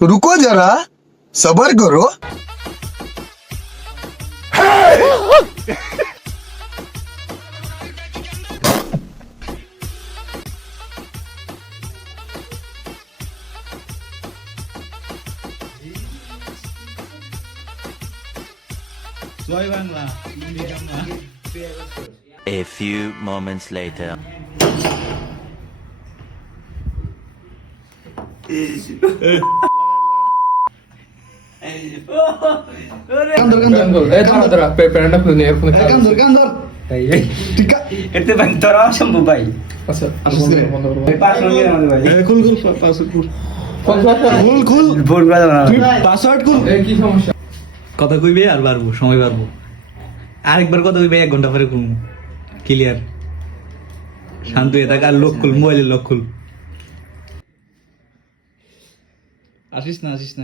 रुको जरा सबर करो। জয় Bangla India Bangla. A few moments later. কান্দর কান্দর এই ধরো ধরো প্যান্টটা খুলে নিয়ে এরকম কান্দর কান্দর এই ঠিক এতে ভাই তোরা অসম্ভব ভাই। আচ্ছা বন্ধ করো ভাই পাসওয়ার্ড দিয়ে আমাদের ভাই। খুল খুল পাসওয়ার্ড খুল খুল খুল ভুল করে দাও না তুই পাসওয়ার্ড খুল। এই কি সমস্যা কথা কইবে আর পারবো সময় পারবো আরেকবার কথা কইবে 1 ঘন্টা পরে খুলবো ক্লিয়ার শান্ত হয়ে থাক আর লোক খুল মোবাইলের লোক খুল আসিস না